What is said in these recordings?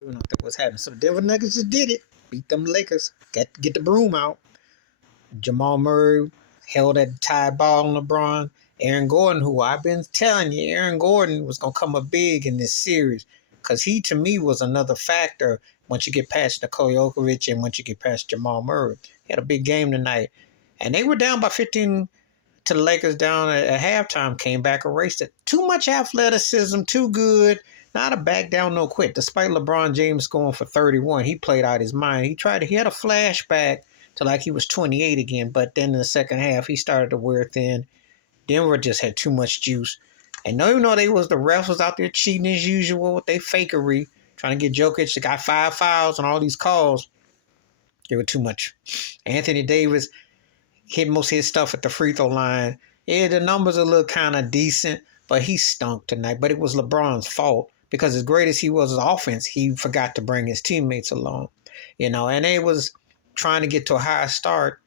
You know what's happening. So the Denver Nuggets just did it. Beat them Lakers. Get the broom out. Jamal Murray held that tie ball on LeBron. Aaron Gordon, who I've been telling you, Aaron Gordon was gonna come up big in this series because he to me was another factor once you get past Nikola Jokic and once you get past Jamal Murray. He had a big game tonight, and they were down by 15 to the Lakers down at halftime, came back, erased it. Too much athleticism, too good. Not a back down, no quit. Despite LeBron James scoring for 31, he played out his mind. He had a flashback to like he was 28 again, but then in the second half, he started to wear thin. Denver just had too much juice. And even though the refs was out there cheating as usual with their fakery, trying to get Jokic to got 5 fouls and all these calls, they were too much. Anthony Davis hit most of his stuff at the free throw line. Yeah, the numbers are look kind of decent, but he stunk tonight. But it was LeBron's fault because as great as he was as offense, he forgot to bring his teammates along. And they was trying to get to a high start,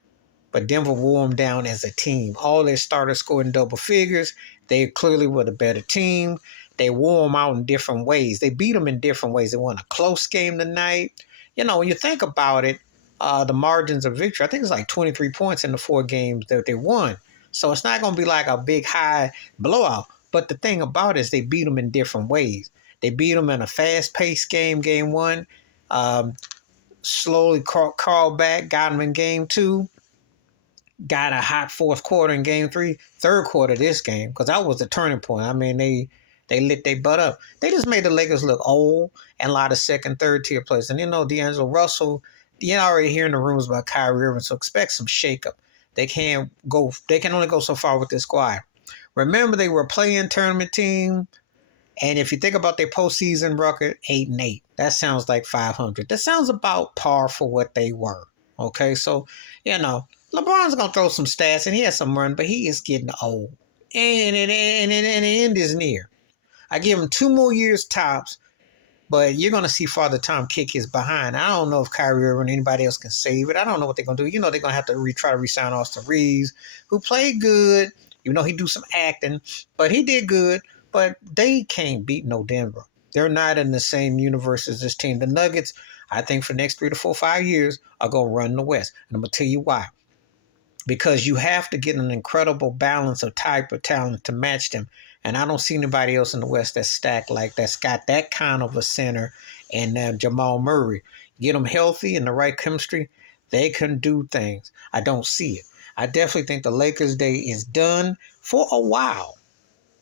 but Denver wore them down as a team. All their starters scored in double figures. They clearly were the better team. They wore them out in different ways. They beat them in different ways. They won a close game tonight. When you think about it, the margins of victory, I think it's like 23 points in the 4 games that they won. So it's not going to be like a big high blowout. But the thing about it is they beat them in different ways. They beat them in a fast-paced game 1. Slowly crawled back, got them in game 2. Got a hot fourth quarter in game 3. Third quarter of this game, because that was the turning point. I mean, they lit their butt up. They just made the Lakers look old and a lot of second, third tier players. And D'Angelo Russell, you're already hearing the rumors about Kyrie Irving, so expect some shakeup. They can only go so far with this squad. Remember, they were a play-in tournament team, and if you think about their postseason record, 8-8. That sounds like 500. That sounds about par for what they were. Okay, so LeBron's gonna throw some stats, and he has some run, but he is getting old, and the end is near. I give him 2 more years tops, but you're going to see Father Time kick his behind. I don't know if Kyrie Irving or anybody else can save it. I don't know what they're going to do. They're going to have to try to re-sign Austin Reeves, who played good. He do some acting, but he did good. But they can't beat no Denver. They're not in the same universe as this team. The Nuggets, I think for the next 3 to 4, 5 years, are going to run the West. And I'm going to tell you why. Because you have to get an incredible balance of type of talent to match them. And I don't see anybody else in the West that's stacked that's got that kind of a center and Jamal Murray. Get them healthy and the right chemistry, they can do things. I don't see it. I definitely think the Lakers' day is done for a while,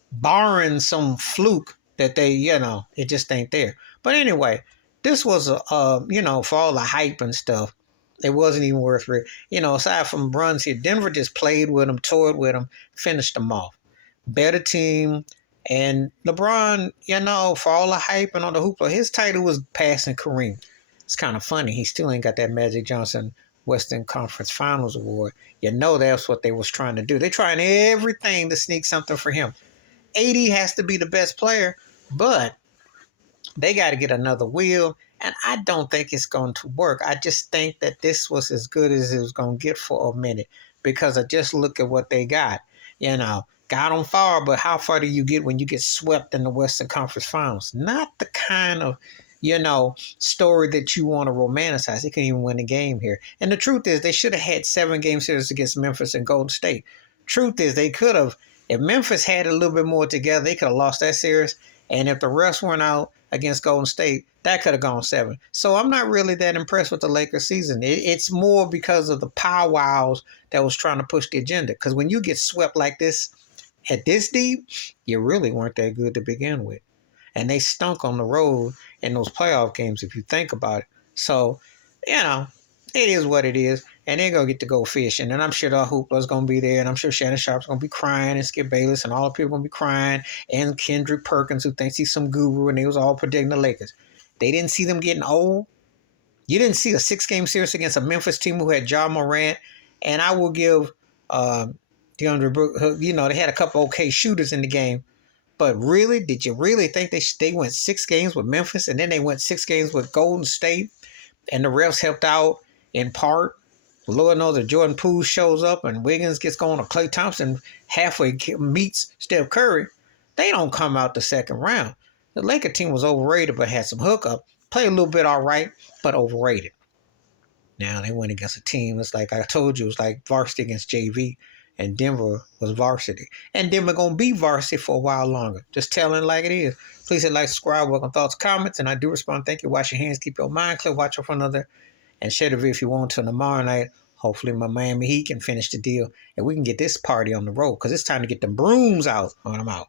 barring some fluke that it just ain't there. But anyway, this was for all the hype and stuff, it wasn't even worth it. Aside from runs here, Denver just played with them, toyed with them, finished them off. Better team. And LeBron, for all the hype and all the hoopla, his title was passing Kareem. It's kind of funny. He still ain't got that Magic Johnson Western Conference Finals award. That's what they was trying to do. They're trying everything to sneak something for him. AD has to be the best player, but they got to get another wheel, and I don't think it's going to work. I just think that this was as good as it was going to get for a minute because I just look at what they got. Got them far, but how far do you get when you get swept in the Western Conference Finals? Not the kind of, story that you want to romanticize. They couldn't even win a game here. And the truth is, they should have had 7-game series against Memphis and Golden State. Truth is, they could have, if Memphis had a little bit more together, they could have lost that series. And if the refs weren't out against Golden State, that could have gone 7. So I'm not really that impressed with the Lakers season. It's more because of the powwows that was trying to push the agenda. Because when you get swept like this, at this deep, you really weren't that good to begin with. And they stunk on the road in those playoff games, if you think about it. So, it is what it is. And they're going to get to go fishing. And I'm sure the Hoopla's going to be there. And I'm sure Shannon Sharp's going to be crying. And Skip Bayless and all the people going to be crying. And Kendrick Perkins, who thinks he's some guru. And they was all predicting the Lakers. They didn't see them getting old. You didn't see a 6-game series against a Memphis team who had Ja Morant. And I will give DeAndre Brooks, they had a couple okay shooters in the game. But really, did you really think they went 6 games with Memphis and then they went 6 games with Golden State and the refs helped out in part? Lord knows that Jordan Poole shows up and Wiggins gets going or Klay Thompson halfway meets Steph Curry. They don't come out the second round. The Laker team was overrated but had some hookup. Play a little bit all right, but overrated. Now they went against a team. It's like I told you, it's like varsity against JV, and Denver was varsity, and Denver gonna be varsity for a while longer. Just telling it like it is. Please hit like, subscribe, welcome thoughts, comments, and I do respond. Thank you. Wash your hands, keep your mind clear, watch out for another, and share the video if you want to tomorrow night. Hopefully my Miami Heat can finish the deal, and we can get this party on the road because it's time to get the brooms out. On them out.